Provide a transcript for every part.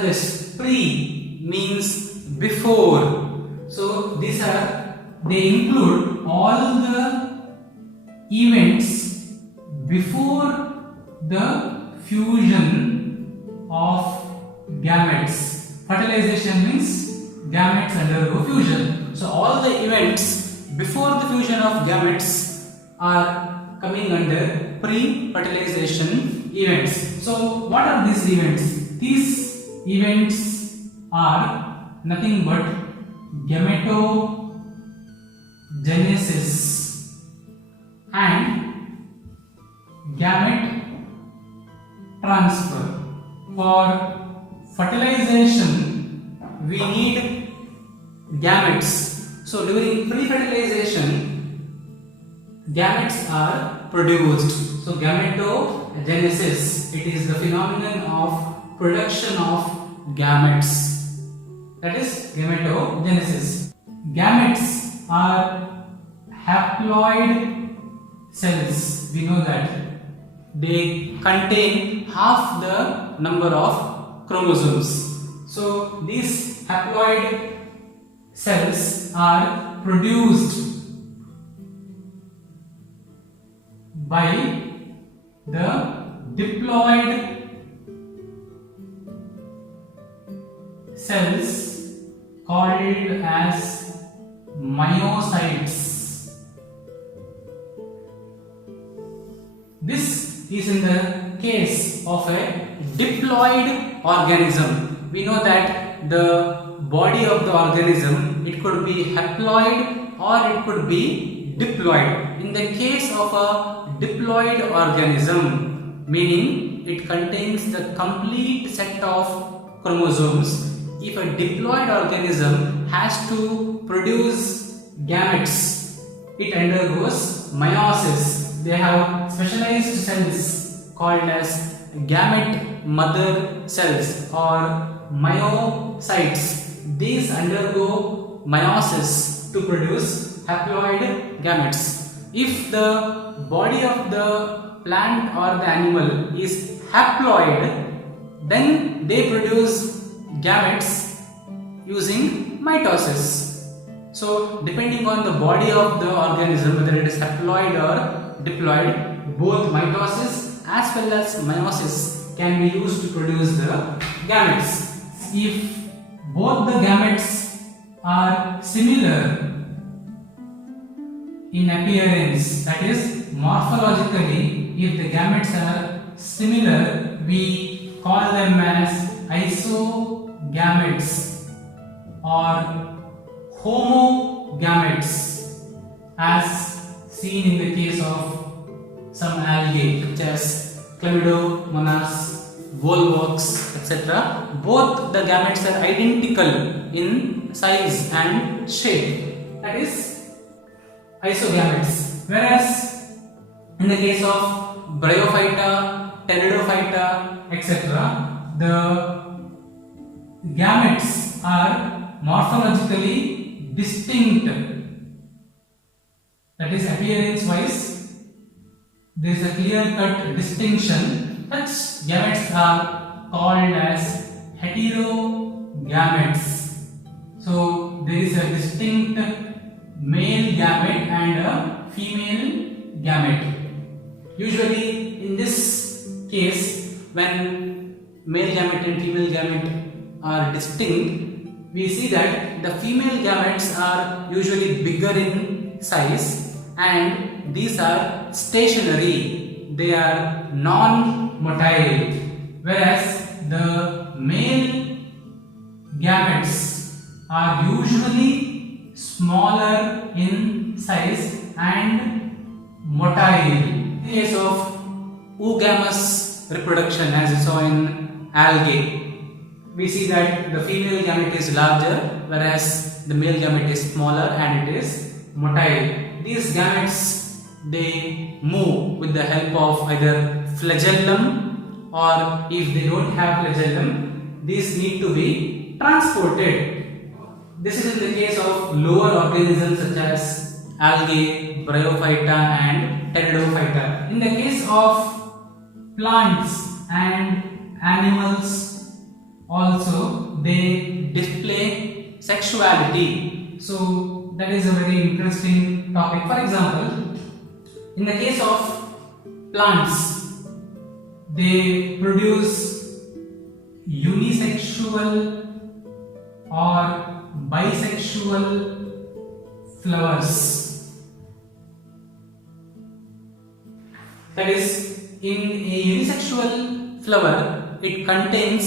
suggest. Pre means before. So they include all the events before the fusion of gametes. Fertilization means gametes undergo fusion. So all the events before the fusion of gametes are coming under pre-fertilization events. So what are these events? These events are nothing but Gametogenesis and gamete transfer. For fertilization, we need gametes. So during pre-fertilization, gametes are produced. So gametogenesis, it is the phenomenon of production of gametes. That is gametogenesis. Gametes are haploid cells. We know that they contain half the number of chromosomes. So these haploid cells are produced by the diploid cells called as myocytes. This is in the case of a diploid organism. We know that the body of the organism, it could be haploid or it could be diploid. In the case of a diploid organism, meaning it contains the complete set of chromosomes. If a diploid organism has to produce gametes, it undergoes meiosis. They have specialized cells called as gamete mother cells or myocytes. These undergo meiosis to produce haploid gametes. If the body of the plant or the animal is haploid, then they produce gametes using mitosis. So depending on the body of the organism, whether it is haploid or diploid, both mitosis as well as meiosis can be used to produce the gametes. If both the gametes are similar in appearance, that is morphologically, if the gametes are similar, we call them as isogametes or homogametes, as seen in the case of some algae such as Chlamydomonas, volvox, etc. Both the gametes are identical in size and shape, that is isogametes. Whereas in the case of Bryophyta, Pteridophyta, etc., the gametes are morphologically distinct, that is appearance wise there is a clear cut distinction. Such gametes are called as hetero gametes. So there is a distinct male gamete and a female gamete. Usually in this case, when male gamete and female gamete are distinct, we see that the female gametes are usually bigger in size and these are stationary, they are non-motile, whereas the male gametes are usually smaller in size and motile. In the case of oogamous reproduction, as you saw in algae, we see that the female gamete is larger whereas the male gamete is smaller and it is motile. These gametes, they move with the help of either flagellum, or if they don't have flagellum, these need to be transported. This is in the case of lower organisms such as algae, Bryophyta and Pteridophyta. In the case of plants and animals, also they display sexuality. So that is a very interesting topic. For example, in the case of plants, they produce unisexual or bisexual flowers. That is, in a unisexual flower, it contains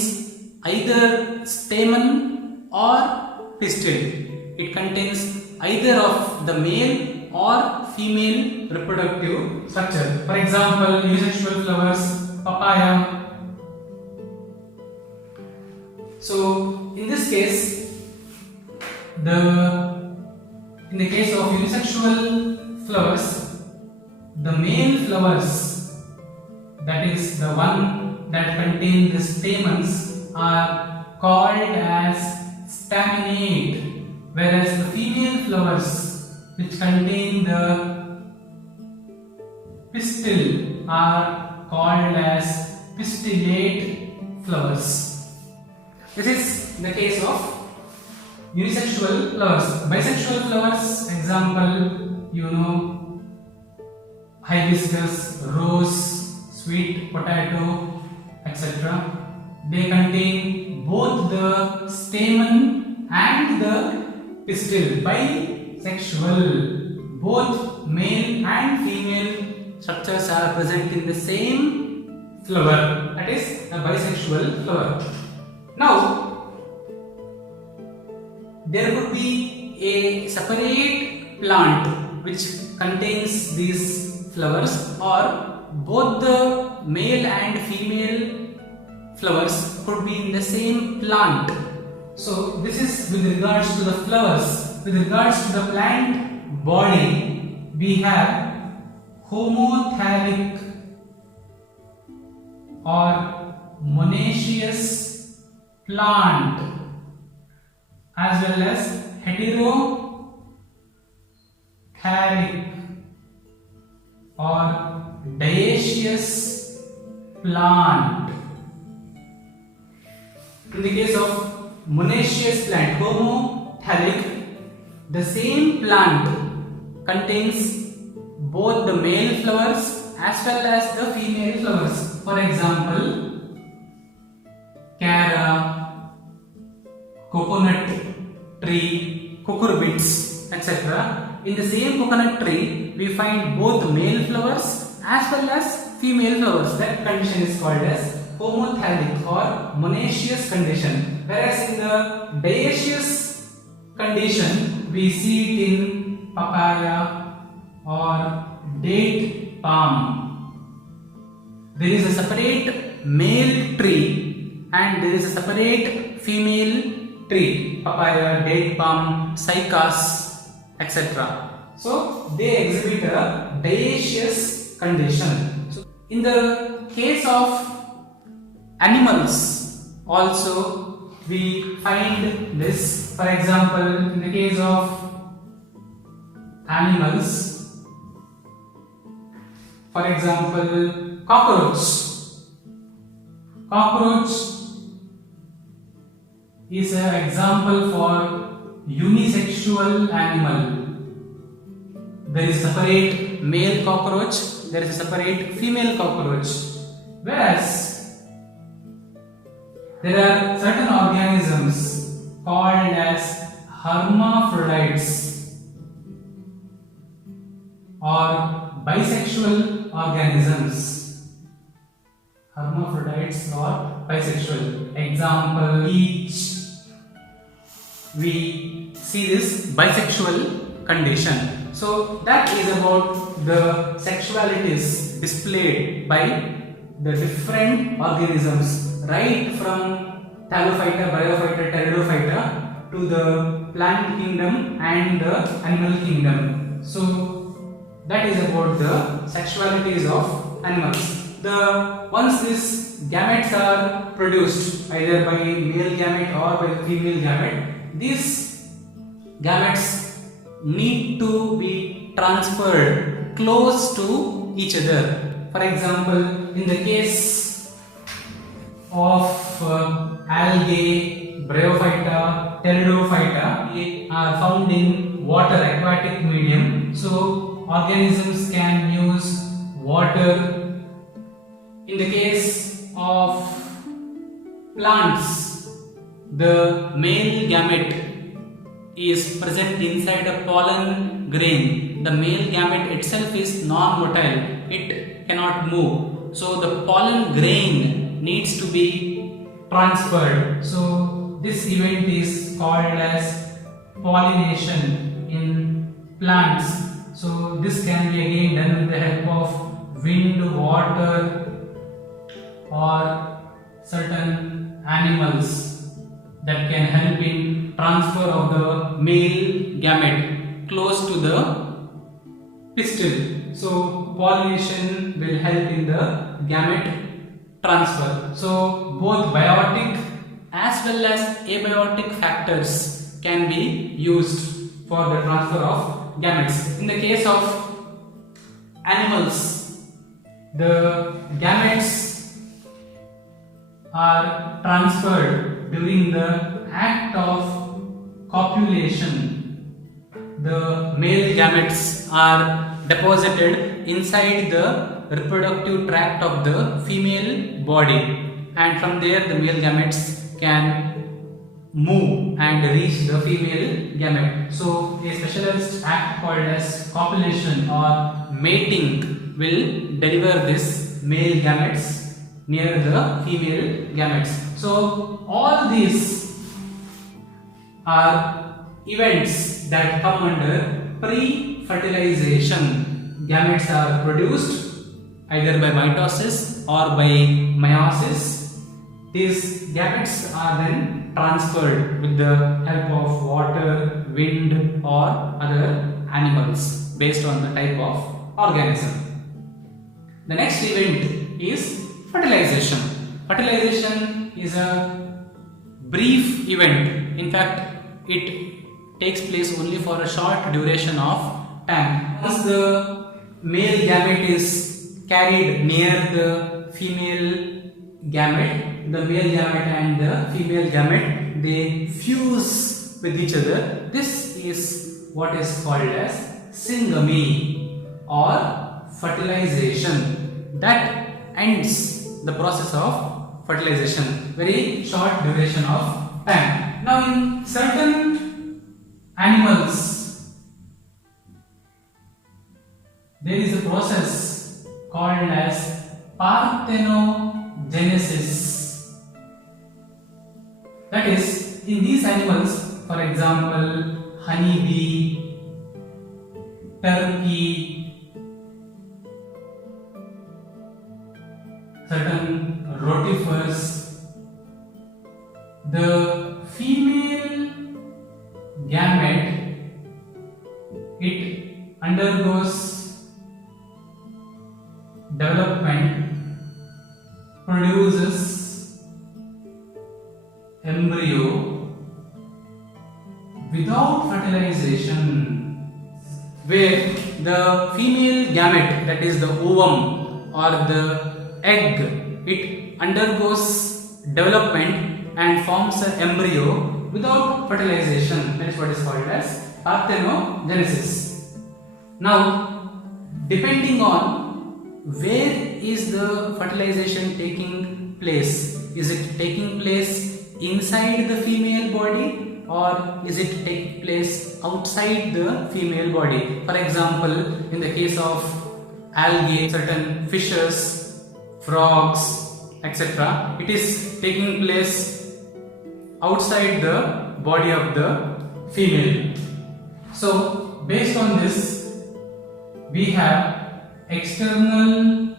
either stamen or pistil. It contains either of the male or female reproductive structure. For example, unisexual flowers, papaya. So, in this case, in the case of unisexual flowers, the male flowers, that is the one that contain the stamens, are called as staminate, whereas the female flowers which contain the pistil are called as pistillate flowers. This is the case of unisexual flowers. Bisexual flowers, example, hibiscus, rose, sweet potato, etc. They contain both the stamen and the pistil. Bisexual, both male and female structures are present in the same flower. That is a bisexual flower. Now, there could be a separate plant which contains these flowers, or both the male and female flowers could be in the same plant. So, this is with regards to the flowers. With regards to the plant body, we have homothallic or monoecious plant, as well as heterothallic or dioecious plant. In the case of monoecious plant, homothallic, the same plant contains both the male flowers as well as the female flowers. For example, cara, coconut tree, cucurbits, etc. In the same coconut tree, we find both male flowers as well as female flowers. That condition is called as homothallic or monoecious condition. Whereas in the dioecious condition, we see it in papaya or date palm. There is a separate male tree and there is a separate female tree, papaya, date palm, cycas, etc. So they exhibit a dioecious condition. So in the case of animals also we find this. For example, in the case of animals, for example, cockroach. Cockroach is an example for unisexual animal. There is a separate male cockroach, there is a separate female cockroach. Whereas there are certain organisms called as hermaphrodites or bisexual organisms. Hermaphrodites or bisexual. Example, each. We see this bisexual condition. So that is about the sexualities displayed by the different organisms, right from thallophyta, bryophyta, pteridophyta to the plant kingdom and the animal kingdom. So that is about the sexualities of animals. Once these gametes are produced either by male gamete or by female gamete, these gametes need to be transferred close to each other. For example, in the case of algae, bryophyta, pteridophyta, they are found in water, aquatic medium. So organisms can use water. In the case of plants, the male gamete is present inside a pollen grain. The male gamete itself is non-motile, it cannot move. So the pollen grain needs to be transferred. So this event is called as pollination in plants. So this can be again done with the help of wind, water, or certain animals that can help in transfer of the male gamete close to the pistil. So pollination will help in the gamete transfer. So both biotic as well as abiotic factors can be used for the transfer of gametes. In the case of animals, the gametes are transferred during the act of copulation. The male gametes are deposited inside the reproductive tract of the female body, and from there the male gametes can move and reach the female gamete. So a specialized act called as copulation or mating will deliver this male gametes near the female gametes. So all these are events that come under pre-fertilization. Gametes are produced either by mitosis or by meiosis. These gametes are then transferred with the help of water, wind, or other animals based on the type of organism. The next event is fertilization. Fertilization is a brief event. In fact, it takes place only for a short duration of time. Once the male gamete is carried near the female gamete, the male gamete and the female gamete, they fuse with each other. This is what is called as syngamy or fertilization. That ends the process of fertilization, very short duration of time. Now in certain animals there is a process called as parthenogenesis. That is, in these animals, for example honeybee, turkey, certain rotifers, the female gamete, it undergoes development, produces embryo without fertilization, where the female gamete, that is the ovum or the egg, it undergoes development and forms an embryo without fertilization. That is what is called as parthenogenesis. Now, depending on where is the fertilization taking place, is it taking place inside the female body or is it taking place outside the female body? For example, in the case of algae, certain fishes, frogs, etc., it is taking place outside the body of the female. So based on this, we have external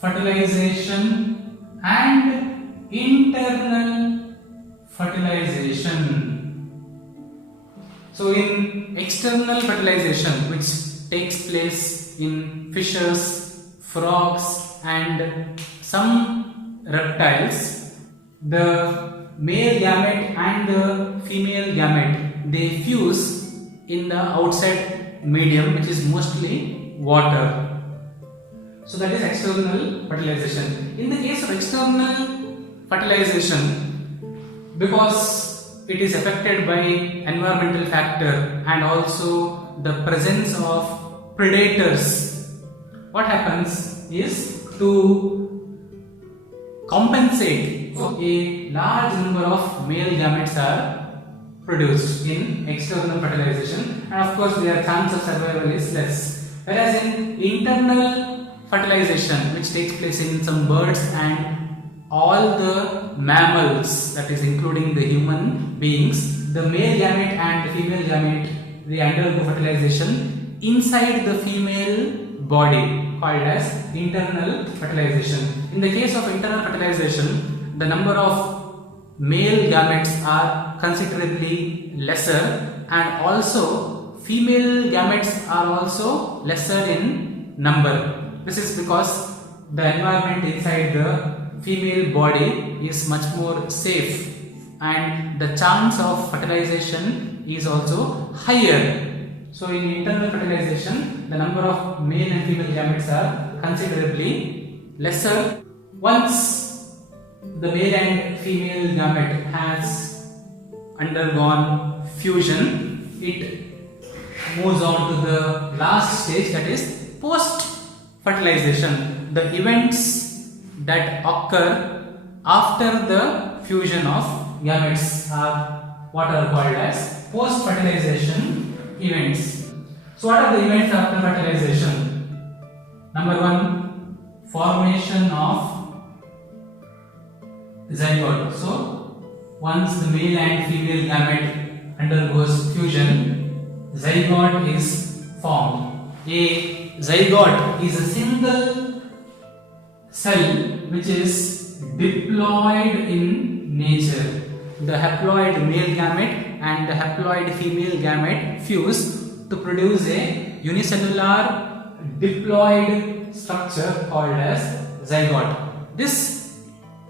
fertilization and internal fertilization. So in external fertilization, which takes place in fishes, frogs and some reptiles, the male gamete and the female gamete, they fuse in the outside medium, which is mostly water. So that is external fertilization. In the case of external fertilization, because it is affected by environmental factor and also the presence of predators. What happens is, to compensate, so a large number of male gametes are produced in external fertilization, and of course their chance of survival is less. Whereas in internal fertilization, which takes place in some birds and all the mammals, that is including the human beings, the male gamete and the female gamete, they undergo fertilization inside the female body, called as internal fertilization. In the case of internal fertilization, the number of male gametes are considerably lesser, and also female gametes are also lesser in number. This is because the environment inside the female body is much more safe, and the chance of fertilization is also higher. So in internal fertilization, the number of male and female gametes are considerably lesser. Once the male and female gamete has undergone fusion, it moves on to the last stage, that is post fertilization. The events that occur after the fusion of gametes are what are called as post fertilization events. So what are the events after fertilization? Number one, formation of zygote. So once the male and female gamete undergoes fusion, zygote is formed. A zygote is a single cell which is diploid in nature. The haploid male gamete and the haploid female gamete fuse to produce a unicellular diploid structure called as zygote. This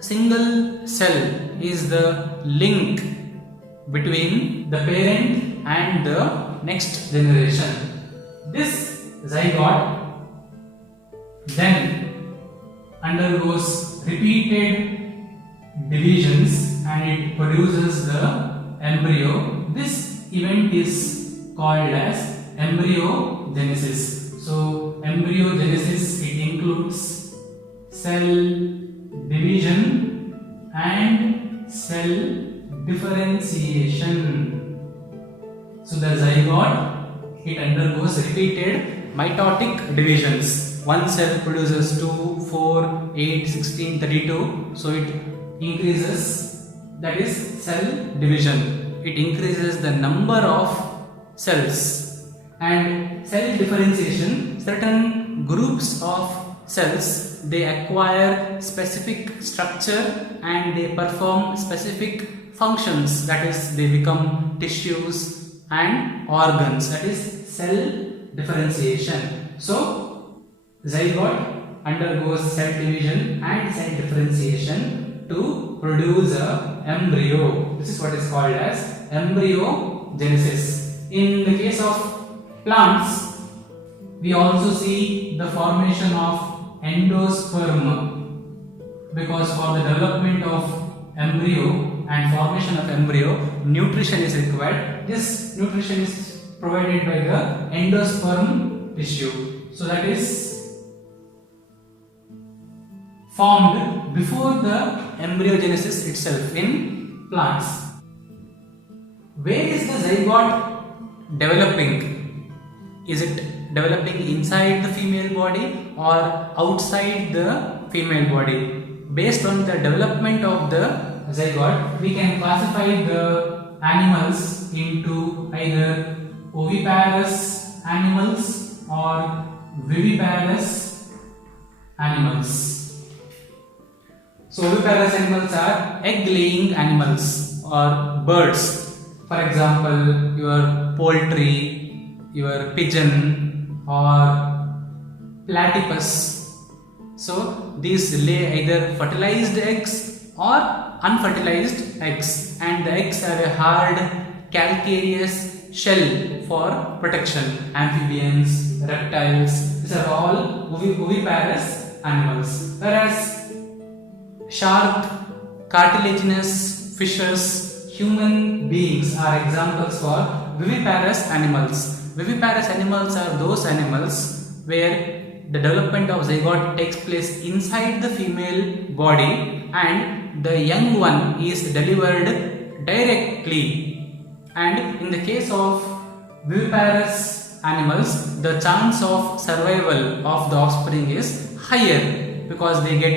single cell is the link between the parent and the next generation. This zygote then undergoes repeated divisions and it produces the embryo. This event is called as embryogenesis. So embryogenesis, it includes cell division and cell differentiation. So the zygote, it undergoes repeated mitotic divisions. One cell produces 2, 4, 8, 16, 32. So it increases, that is cell division. It increases the number of cells. And cell differentiation, certain groups of cells, they acquire specific structure and they perform specific functions, that is they become tissues and organs, that is cell differentiation. So zygote undergoes cell division and cell differentiation to produce a embryo. This is what is called as embryogenesis. In the case of plants, we also see the formation of endosperm, because for the development of embryo and formation of embryo, nutrition is required. This nutrition is provided by the endosperm tissue. So that is formed before the embryogenesis itself in plants. Where is the zygote developing? Is it developing inside the female body or outside the female body? Based on the development of the zygote, we can classify the animals into either oviparous animals or viviparous animals. So oviparous animals are egg-laying animals or birds. For example, your poultry, your pigeon or platypus. So these lay either fertilized eggs or unfertilized eggs, and the eggs have a hard calcareous shell for protection. Amphibians, reptiles, these are all oviparous animals. Whereas shark, cartilaginous fishes, human beings are examples for viviparous animals. Viviparous animals are those animals where the development of zygote takes place inside the female body and the young one is delivered directly. And in the case of viviparous animals, the chance of survival of the offspring is higher because they get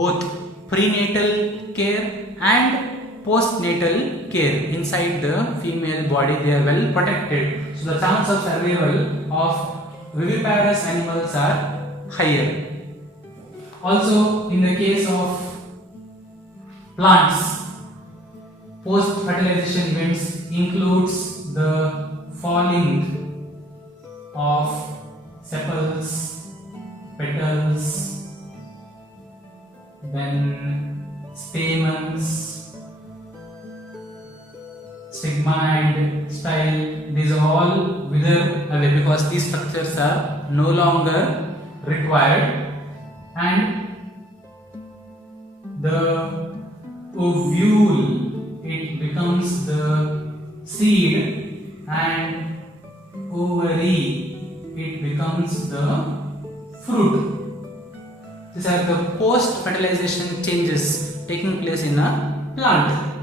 both prenatal care and postnatal care inside the female body. They are well protected, so the chance of survival of viviparous animals are higher. Also, in the case of plants, post-fertilization events includes the falling of sepals, petals, then stamens, stigma and style. These all wither away because these structures are no longer required, and the ovule, it becomes the seed, and ovary, it becomes the fruit. These are the post-fertilization changes taking place in a plant.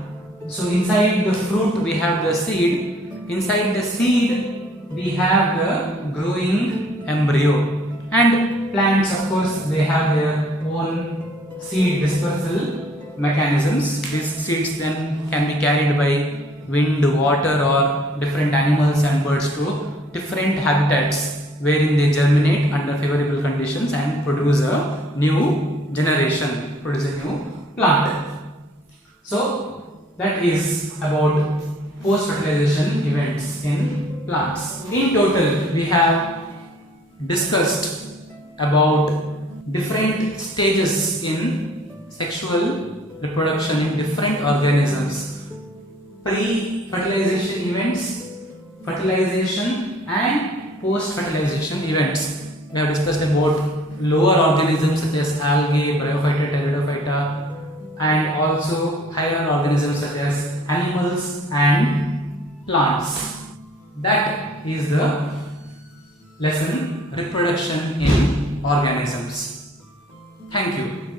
So inside the fruit we have the seed, inside the seed we have the growing embryo, and plants, of course, they have their own seed dispersal mechanisms. These seeds then can be carried by wind, water or different animals and birds to different habitats wherein they germinate under favorable conditions and produce a new generation, produce a new plant. So that is about post-fertilization events in plants. In total, we have discussed about different stages in sexual reproduction in different organisms: pre-fertilization events, fertilization and post-fertilization events. We have discussed about lower organisms such as algae, bryophyta, pteridophyta, and also higher organisms such as animals and plants. That is the lesson, reproduction in organisms. Thank you.